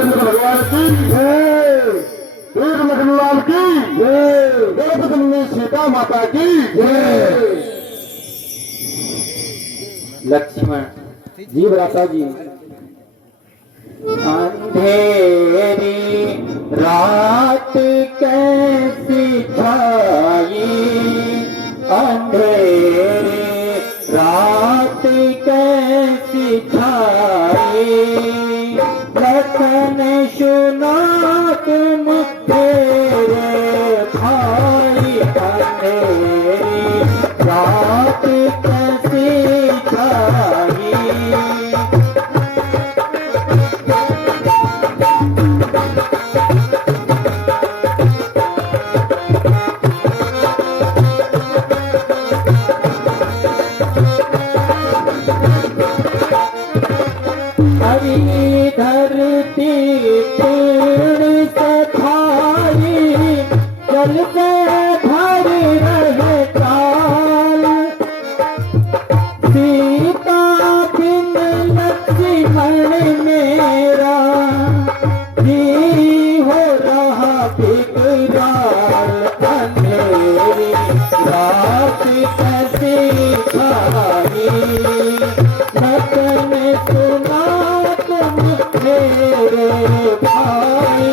रामचंद्र भगवान की जय, वीर लखनलाल की जय, द्रौपदी सीता माता की जय। लक्ष्मण जी भ्राता जी, अंधेरी रात कैसी छाई, अंधेरी रात कैसी छाई, लखन सुना तुम तेरे भाई, अंधेरी रात कैसी छाई। हरी धरती पूर्ण सफाई, जल से भरी रहे काल, सीता बिन लक्ष्मण मेरा जी हो रहा बिकराल, अंधेरी रात कैसी छाई, लखन सुना तुम मेरे भाई।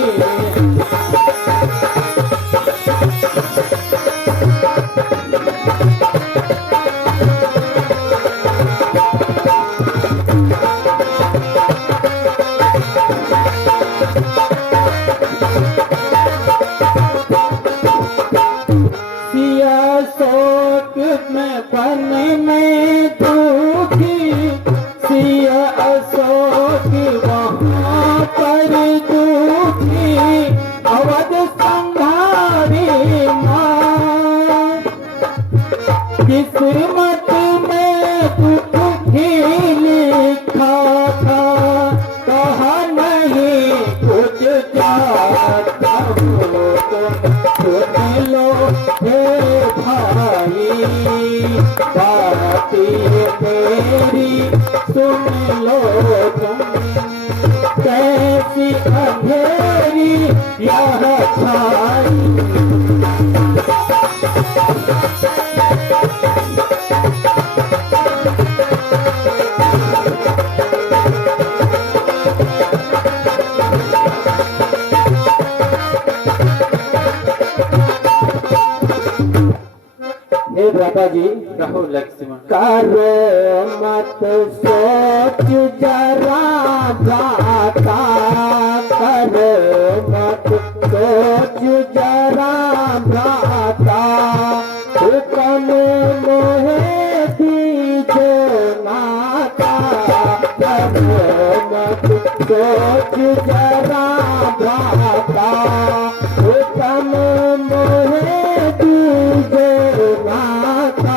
सिया शोक में वन में दुखी, सिया अशोक वहाँ पर दुखी, अवध संहारी माँ, किस्मत में दुख ही लिखा था, कहा नहीं कुछ जाता हो तो सुन लो हे भाई, बाती मेरी सुन लो तुम, कैसी अंधेरी यह छाई। हे भ्राता जी, रहो लक्ष्मण, करो मत सोच जरा भ्राता, करो मत सोच जरा भ्राता, हुक्म मोहे दीजो नाता, करो मत सोच जरा भ्राता, हुक्म मोहे दीजो नाता।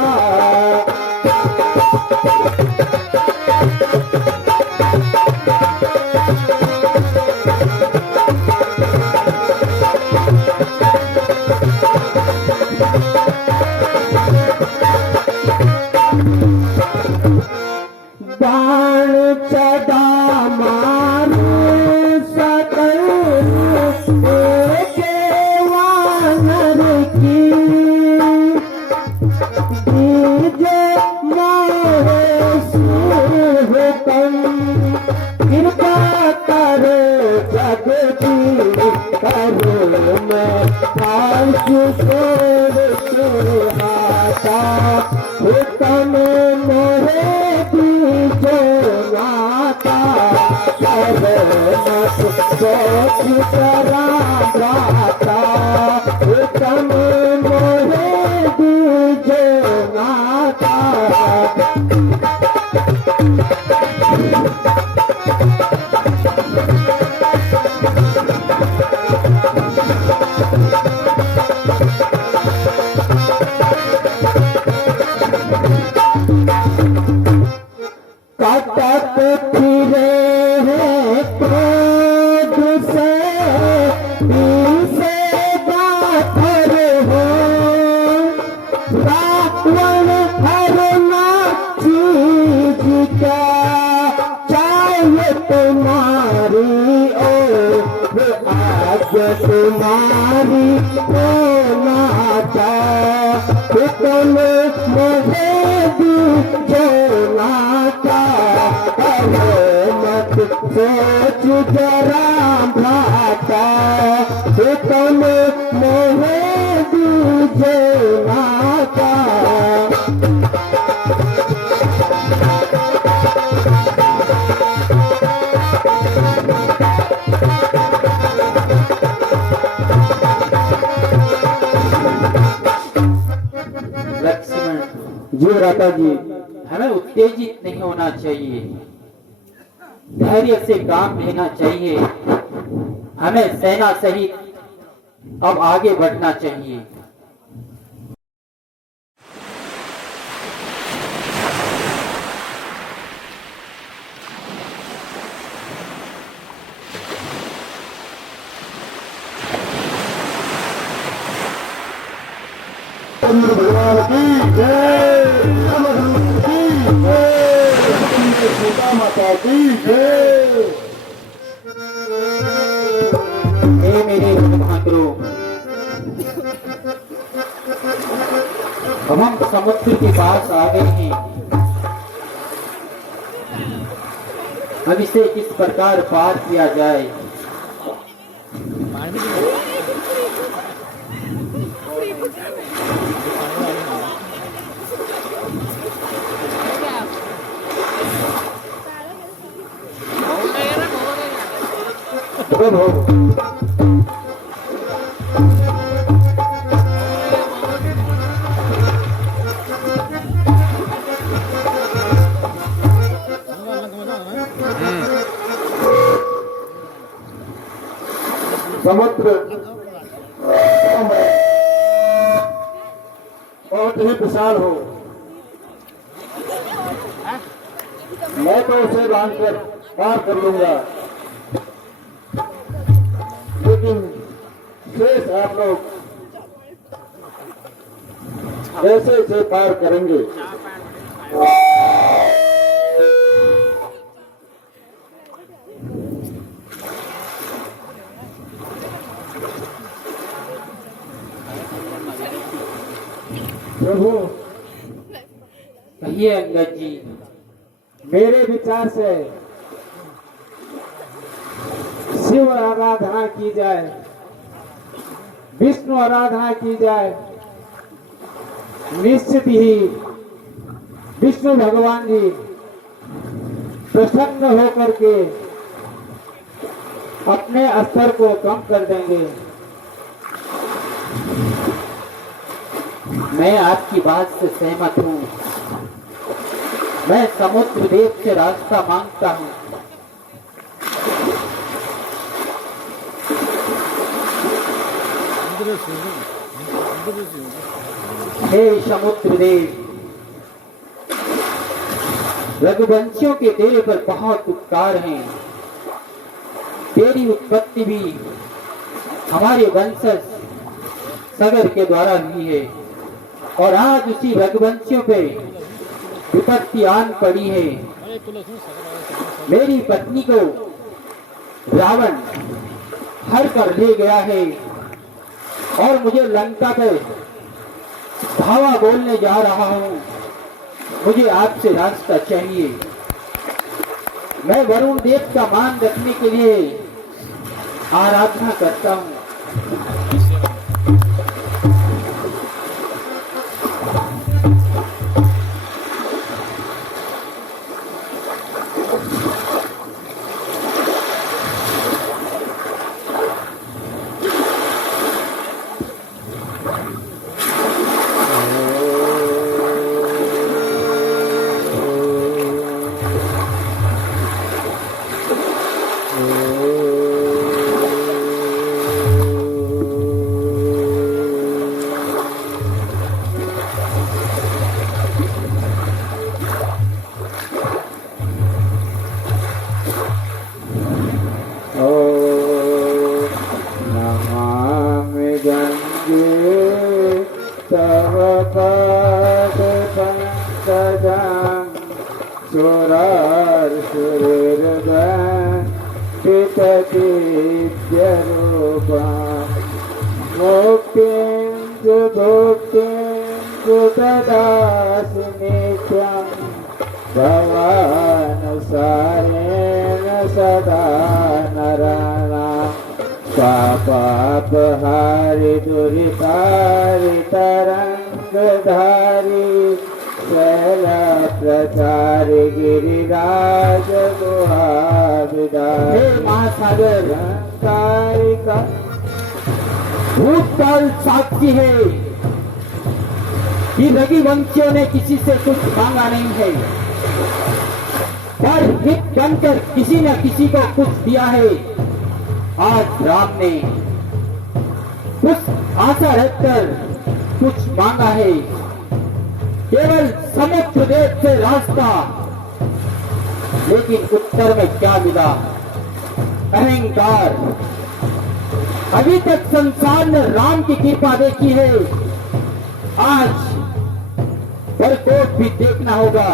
बाण चढ़ा मारू सकल एके वानर की, दीजे मोहे हुक्म, कृपा करो जगदीश करो, मैं आंसू छोड़ सुहाता, हुक्म मोहे दीजो नाता, करो मत सोच जरा भ्राता, हुक्म मोहे दीजो नाता। कटक फिरे हैं क्रोध से, से बाहर हो, रावण हरना चीज क्या चाहिए तुम्हारी ओ नारी को नाता तुम मोहे दीजो नाता कहो मत सोच जरा भाता तुम मोहे दीजो नाता लक्ष्मण जी राधा जी। हमें उत्तेजित नहीं होना चाहिए, धैर्य से काम लेना चाहिए। हमें सेना सहित अब आगे बढ़ना चाहिए। चंद्र भगवान की जय, रामचंद्र की जय, सीता माता की जय। हे मेरे बहादुरों, हम समुद्र के पास आ गए हैं। अब इसे किस प्रकार पार किया जाए? प्रभु समुद्र बहुत ही विशाल हो, मैं तो उसे बांधकर पार कर लूंगा, लेकिन शेष आप लोग कैसे इसे पार करेंगे? प्रभु कहिए अंगद जी। मेरे विचार से शिव आराधना की जाए, विष्णु आराधना की जाए, निश्चित ही विष्णु भगवान जी प्रसन्न होकर के अपने स्तर को कम कर देंगे। मैं आपकी बात से सहमत हूँ। मैं समुद्र देव से रास्ता मांगता हूँ। हे समुद्र देव, रघुवंशियों के तेरे पर बहुत उपकार हैं। तेरी उत्पत्ति भी हमारे वंशज सगर के द्वारा हुई है, और आज उसी रघुवंशियों पे विपत्ति आन पड़ी है। मेरी पत्नी को रावण हर कर ले गया है, और मुझे लंका पे धावा बोलने जा रहा हूँ। मुझे आपसे रास्ता चाहिए। मैं वरुण देव का मान रखने के लिए आराधना करता हूँ। सुरार पिततीत्यरूपा नित्यं भवानुसारेण सदा नराणां पापहारि दुरितारि तरङ्गधारि शैलप्रचारि गिरिराज गुहाविदारि महासागर का भूतकाल साक्षी है कि रघुवंशियों ने किसी से कुछ मांगा नहीं है, पर हित बनकर किसी न किसी को कुछ दिया है। आज राम ने कुछ आशा रखकर कुछ मांगा है, केवल समुद्र देव से रास्ता, लेकिन उत्तर में क्या मिला? अहंकार। अभी तक संसार ने राम की कृपा देखी है, आज परकोट भी देखना होगा।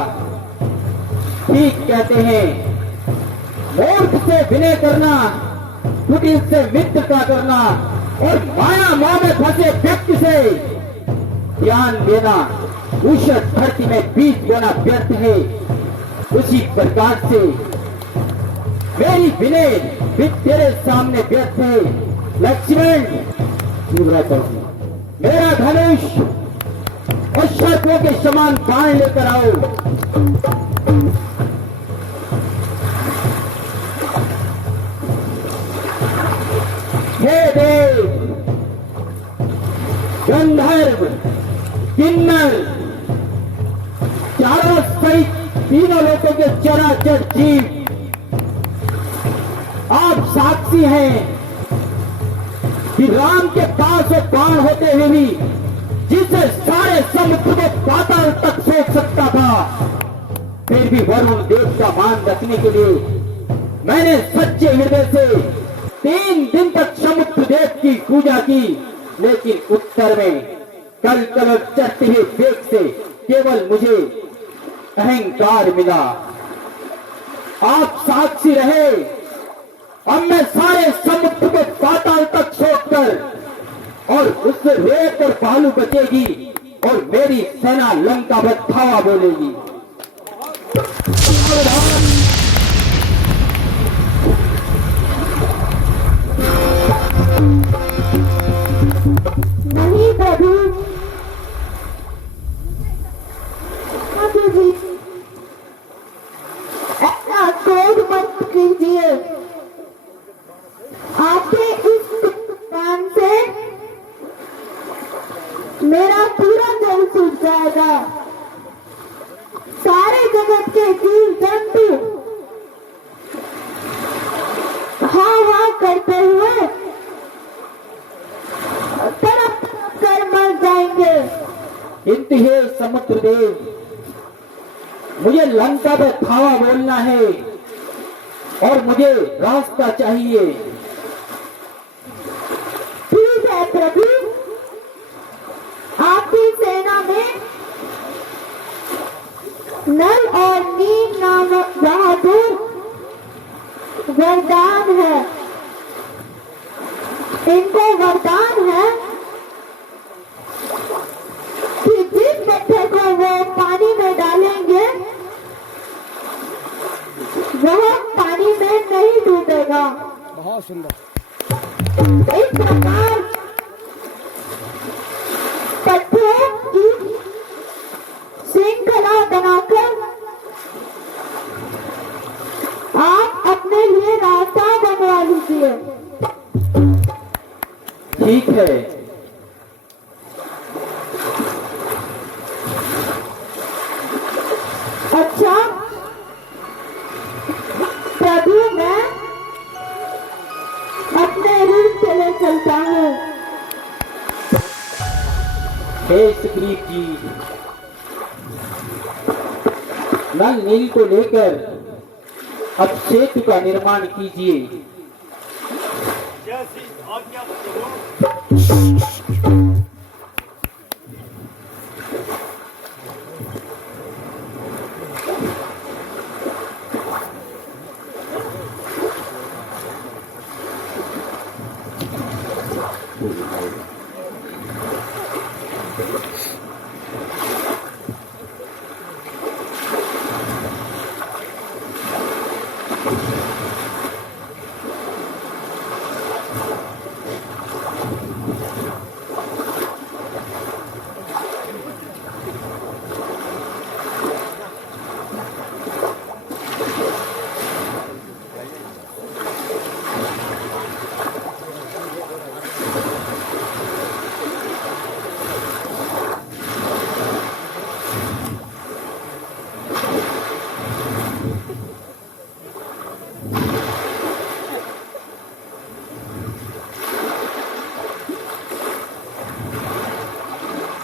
ठीक कहते हैं, मूर्ख से विनय करना, कुटिल से मित्रता करना और माया मोह में फंसे व्यक्ति से ध्यान देना उषद धरती में बीज बोना व्यर्थ है। उसी प्रकार से मेरी विनय भी तेरे सामने व्यर्थ है। लक्ष्मण, मेरा धनुष और सर्पों के समान बाण लेकर आओ। हे देव, गंधर्व, किन्नर, चारों सहित तीनों लोगों के चराचर जीव, आप साक्षी हैं कि राम के पास वो बाण होते हुए भी जिसे सारे समुद्र को पाताल तक सोख सकता था, फिर भी वरुण देव का मान रखने के लिए मैंने सच्चे हृदय से 3 दिन तक समुद्र देव की पूजा की, लेकिन उत्तर में कल कल चढ़ते हुए वेग से केवल मुझे अहंकार मिला। आप साक्षी रहे, अब मैं सारे समुद्र को पाताल तक सोखकर और उससे रेत और बालू बचेगी और मेरी सेना लंका पर धावा बोलेगी। नहीं प्रभु, प्रभु जी, ऐसा क्रोध मत कीजिए। आपके इस काम से मेरा पूरा जल सूख जाएगा। सारे जगत के जीव जंतु हाँ हाँ करते हुए तरफ कर मर जाएंगे। किंतु हे समुद्र देव, मुझे लंका पे धावा बोलना है और मुझे रास्ता चाहिए। ठीक है प्रभु, आपकी सेना में नल और नीम नामक बहादुर वरदान है। इनको वरदान है कि जिस पत्थर को वो पानी में डालेंगे वह पानी में नहीं डूबेगा। बहुत सुंदर। इस प्रकार पत्थरों की श्रृंखला बनाकर आप अपने लिए रास्ता बनवा लीजिए। ठीक है, अच्छा प्रभु, मैं अपने रूप के लिए चलता हूँ। हे सुग्रीव जी, नल नील को लेकर अब सेतु का निर्माण कीजिए।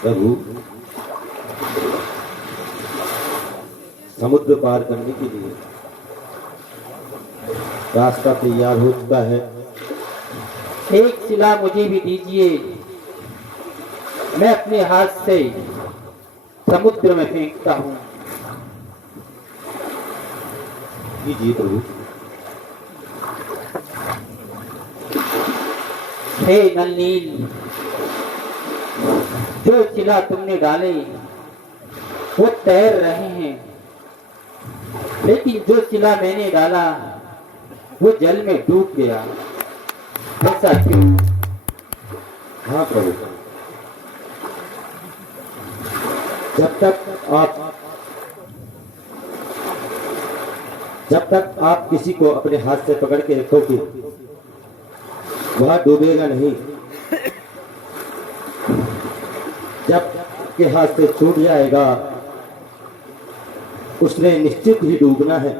प्रभु, समुद्र पार करने के लिए रास्ता तैयार हो चुका है। एक शिला मुझे भी दीजिए, मैं अपने हाथ से समुद्र में फेंकता हूँ। कीजिए प्रभु। हे नलनील, जो शिला तुमने डाले वो तैर रहे हैं, लेकिन जो शिला मैंने डाला वो जल में डूब गया। ऐसा क्यों? हाँ प्रभु, जब तक आप किसी को अपने हाथ से पकड़ के रखोगे वह डूबेगा नहीं। जब के हाथ से छूट जाएगा उसने निश्चित ही डूबना है।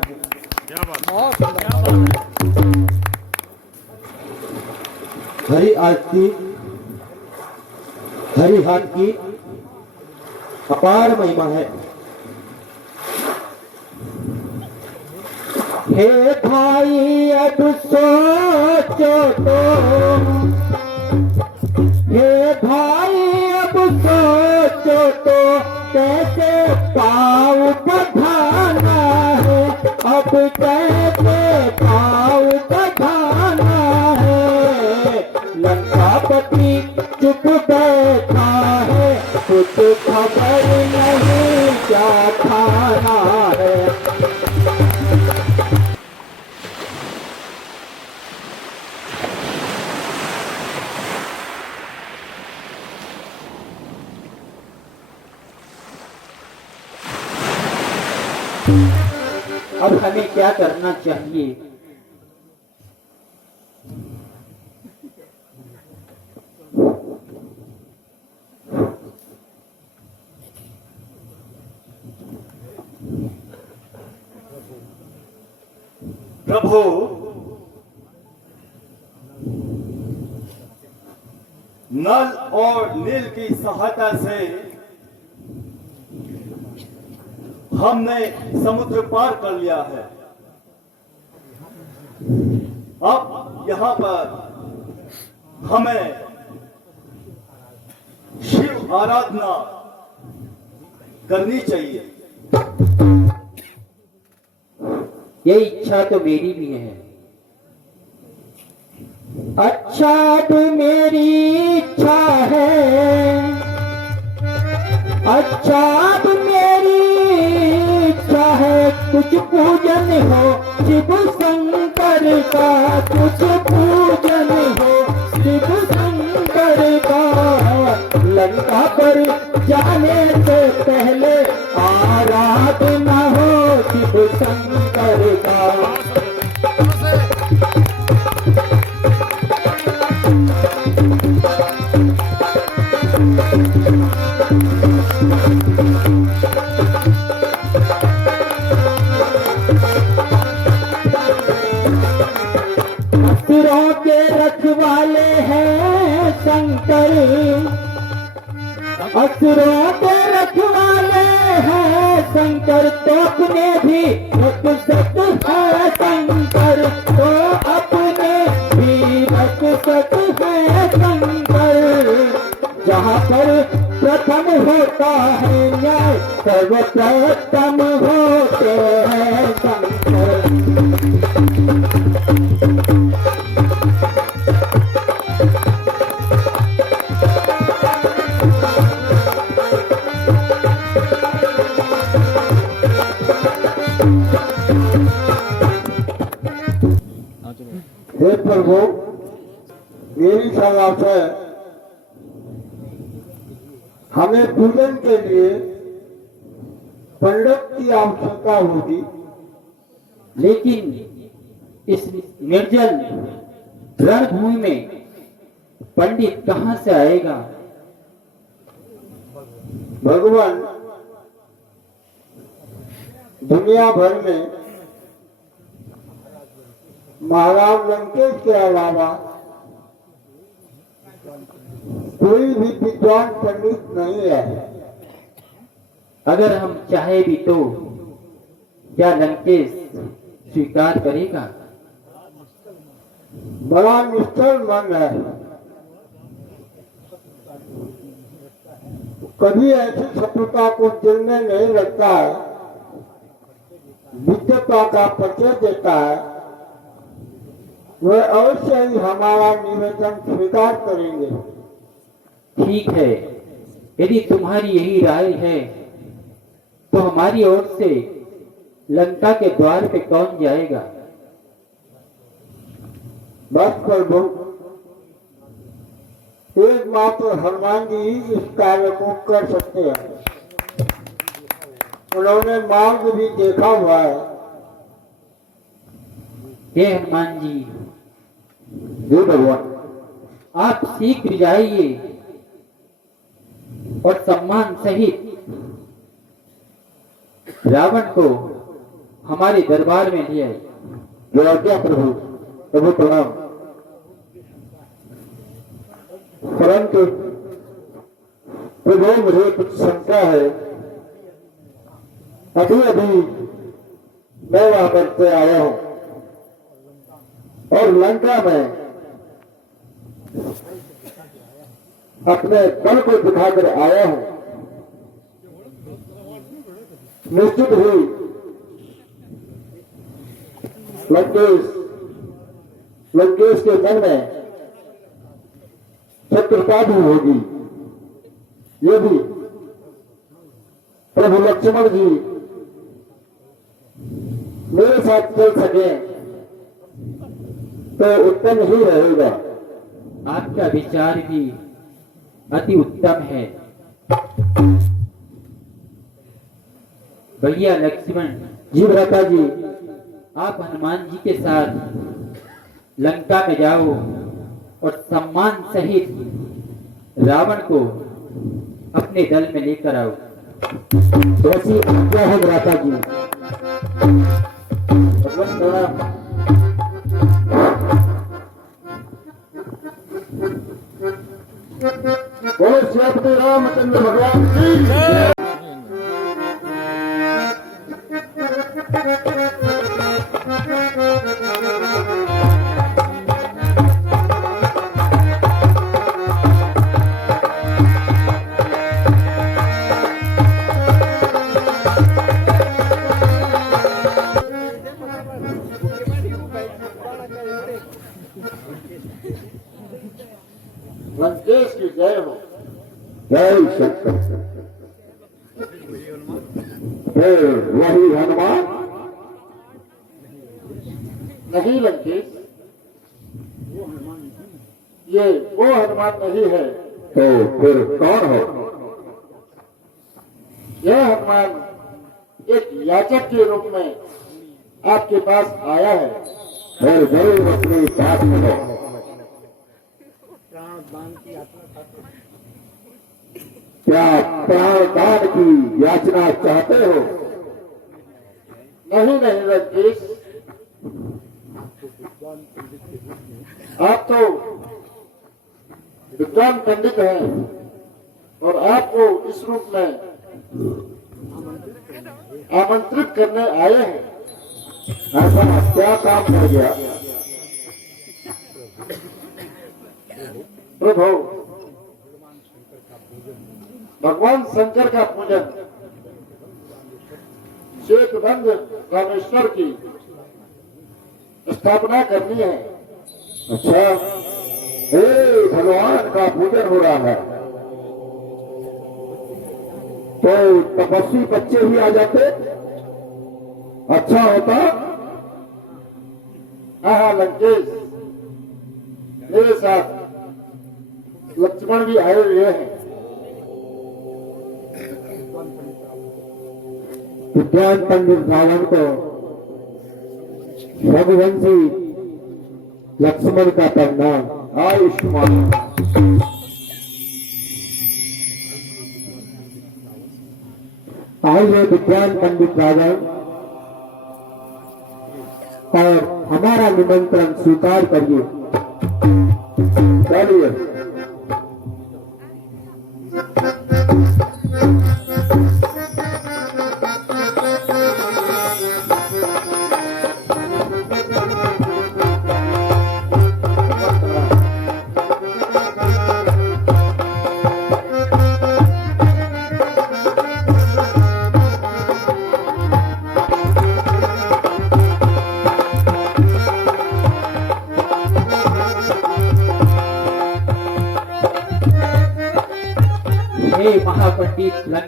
हरि आरती, हरि हाथ की अपार महिमा है। हे भाई अब सोचो तो, हे भाई अब सोचो तो, कैसे पाँव बढ़ाना है, अब कैसे पाँव बढ़ाना है। लंकापति चुप बैठा है, कुछ खबर नहीं क्या खाना है। अब हमें क्या करना चाहिए? प्रभु, नल और नील की सहायता से हमने समुद्र पार कर लिया है। अब यहाँ पर हमें शिव आराधना करनी चाहिए। ये इच्छा तो मेरी भी है। अच्छा तो मेरी इच्छा है, अच्छा तो मेरी इच्छा है, कुछ पूजन हो शिव शंकर का, कुछ पूजन हो शिव शंकर का। लंका पर जाने से पहले आराधना हो शिव शंकर का। असुरों के रखवाले हैं शंकर, असुरों के रखवाले हैं शंकर, तो अपने भी रक्षक है शंकर, तो अपने भी रक्षक है शंकर। जहाँ पर प्रथम होता है न्याय, सर्वप्रथम होते हैं शंकर। हे प्रभु, मेरी सलाह से हमें पूजन के लिए पंडित की आवश्यकता होगी, लेकिन इस निर्जल रणभूमि में पंडित कहाँ से आएगा? भगवान दुनिया भर में महाराज लंकेश के अलावा कोई भी विद्वान पंडित नहीं है। अगर हम चाहे भी तो क्या लंकेश स्वीकार करेगा? बड़ा निश्चल मन है। कभी ऐसी शत्रुता को दिल में नहीं रखता है, विद्वता का परिचय देता है। वह अवश्य ही हमारा निवेदन स्वीकार करेंगे। ठीक है, यदि तुम्हारी यही राय है तो हमारी ओर से लंका के द्वार पे कौन जाएगा? बस प्रभु, एकमात्र हनुमान जी ही इस कार्य को कर सकते हैं। उन्होंने मार्ग भी देखा हुआ है। हे हनुमान जी, हे भगवान, आप शीघ्र जाइए और सम्मान सहित रावण को हमारे दरबार में ले आए। जो आज्ञा प्रभु। प्रभु प्रणाम। परंतु प्रभु मुझे कुछ शंका है। अभी अभी मैं वहां पर से आया हूं और लंका में अपने बल को दिखाकर आया हूं। निश्चित ही लंकेश के मन में शत्रुता भी होगी। यदि प्रभु लक्ष्मण जी मेरे साथ चल सके तो उत्तम ही रहेगा। आपका विचार भी अति उत्तम है। भैया लक्ष्मण जी भ्राता जी, आप हनुमान जी के साथ लंका में जाओ और सम्मान सहित रावण को अपने दल में लेकर आओ। वैसी आज्ञा है भ्राता जी। भगवान प्रणाम। बोलो श्री रामचंद्र भगवान की जय। लंकेश की जय हो। जय शंकर। वही हनुमान नहीं लंकेश, ये वो हनुमान नहीं है। तो फिर कौन है? यह हनुमान एक याचक के रूप में आपके पास आया है। फिर जरूर अपनी बात करो। क्या प्राणदान की याचना चाहते हो? नहीं नहीं लंकेश, आप तो विद्वान पंडित हैं और आपको इस रूप में आमंत्रित करने आए हैं। ऐसा क्या काम कर गया? प्रभु, भगवान शंकर का पूजन श्वेतबंध रामेश्वर की स्थापना करनी है। अच्छा, भगवान का पूजन हो रहा है तो तपस्वी बच्चे ही आ जाते, अच्छा होता। हाँ लंकेश, मेरे साथ लक्ष्मण भी आए हुए हैं। विद्वान पंडित रावण को रघुवंशी लक्ष्मण का प्रणाम। आयुष्मान। आइए विद्वान पंडित रावण और हमारा निमंत्रण स्वीकार करिए। चलिए।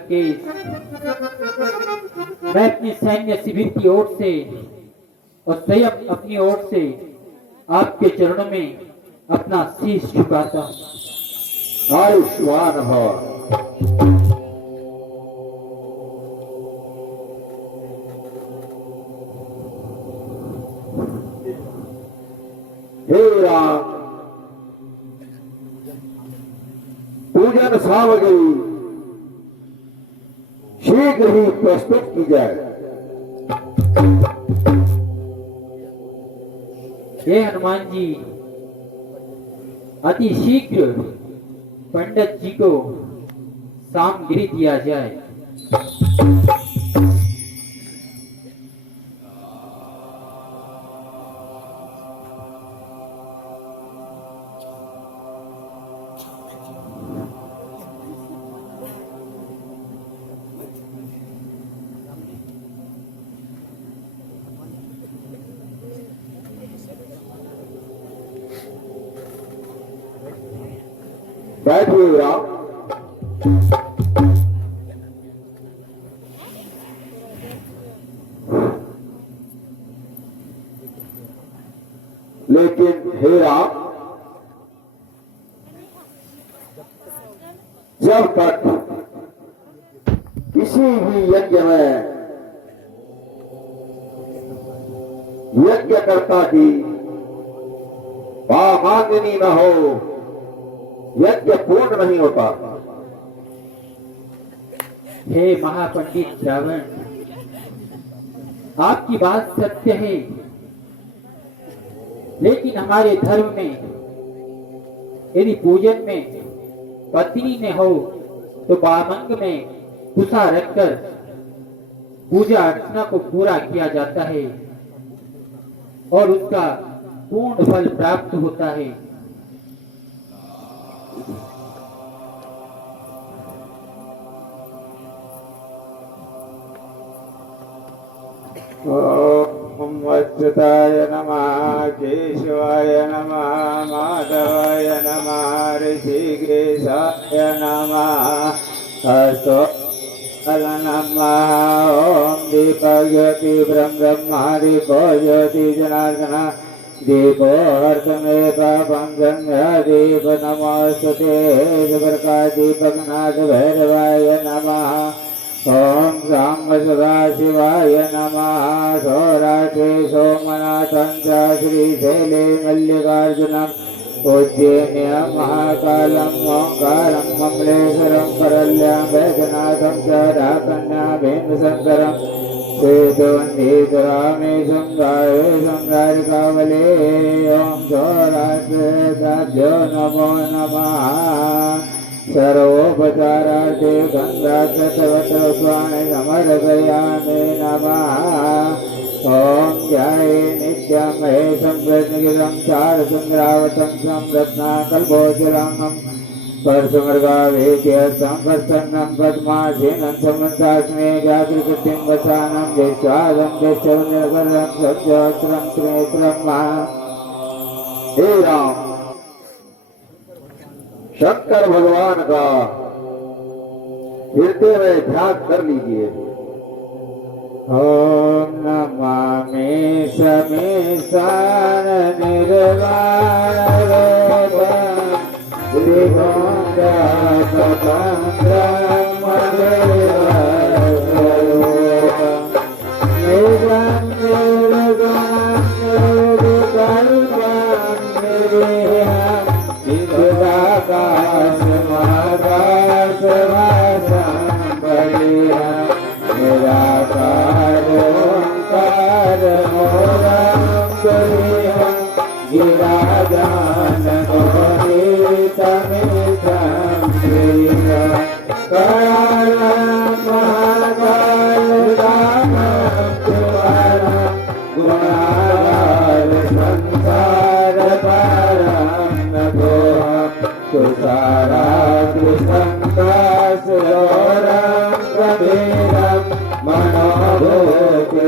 लंकेश, मैं अपने सैन्य शिविर की ओर से और स्वयं अपनी ओर से आपके चरणों में अपना शीश झुकाता हूं। आयुष्मान भव। हे राम, पूजन सामग्री शीघ्र ही प्रस्तुत की जाए। हे हनुमान जी, अति शीघ्र पंडित जी को सामग्री दिया जाए। बैठिए राम। लेकिन हे राम, जब तक किसी भी यज्ञ में यज्ञकर्ता की मांगनी न हो, यज्ञ पूर्ण नहीं होता। हे महापंडित रावण, आपकी बात सत्य है, लेकिन हमारे धर्म में यदि पूजन में पत्नी ने हो तो बामंग में कुशा रखकर पूजा अर्चना को पूरा किया जाता है और उसका पूर्ण फल प्राप्त होता है। ओम अच्युताय नमः, केशवाय नमः, माधवाय नमः, ऋषिकेशाय नमः, अस्तोल नमः। ओम दीपक ज्योति ब्रह्मा दीपो ज्योति जनार्दन दीपो हर्षमे पापं संध्या दीप नमोस्तुते। प्रकाश दीपकनाथ भैरवाय नमः। ओम राम सदा शिवाय नमः। सौराष्ट्रे सोमनाथं च श्रीशैले मल्लिकार्जुनं उज्जैन्य महाकालं ओंकारं ममलेश्वरं करल्यां वैद्यनाथं च राकन्या भीमशंकरं श्रीधुवन्धीतरामेशं गाये संगारिकावले। ओम सौराष्ट्रेभ्यो नमो नमः। सर्वोपचारार्थे गंगाक्षतवस्वामि समर्पयामि नमः। ओम ध्याये नित्यं महेशं प्रज्ञगिरं चारुसुन्दरावतं रत्नाकल्पोज्ज्वलंगं परशुमृगावेद्यं प्रसन्नं पद्मासीनं समन्तास्मे जागृकृतिं वसानं विश्वासं विश्वनिर्गलं सत्योत्रं त्रिनेत्रं। हे राम, शंकर भगवान का हृदय में ध्यान कर लीजिए। ओम नमामि समीशान निर्वाण रूपं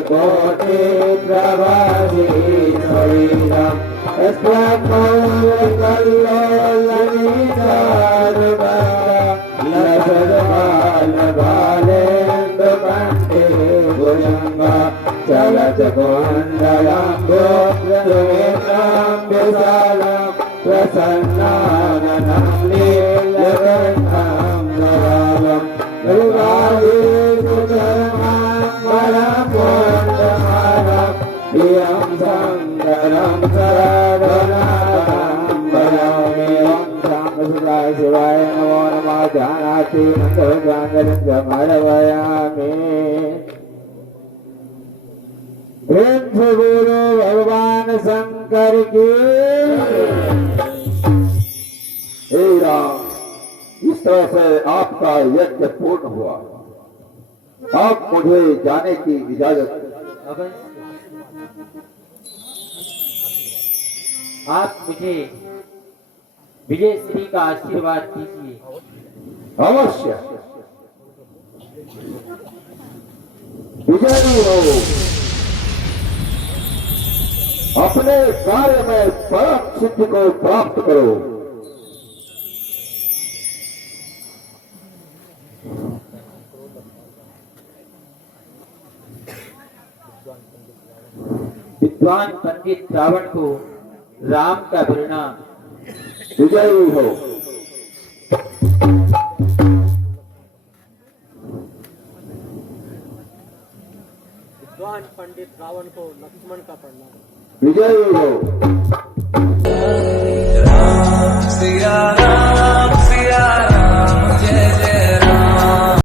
कोटि प्रभावी शरीरम कल्लो ललिता चलत कुंडलम गोत्रमेत्रम विशालम प्रसन्नाननं नीलकण्ठं धरालम दुर्गादेवधर्माम्बरपुण्डमानं प्रियं शङ्करं शरवणां भजामि। ओम शिवाय नमो नमः। जानाति मंत्रजांगलिं समर्पयामि। प्रेम से बोलो भगवान शंकर की। हे राम, इस तरह से आपका यज्ञ पूर्ण हुआ। आप मुझे जाने की इजाजत। आप मुझे विजय श्री का आशीर्वाद दीजिए। अवश्य विजयी हो, अपने कार्य में परम सिद्धि को प्राप्त करो। विद्वान पंडित रावण को राम का परिणाम। विजयी हो। विद्वान पंडित रावण को लक्ष्मण का प्रणाम। विजयी हो।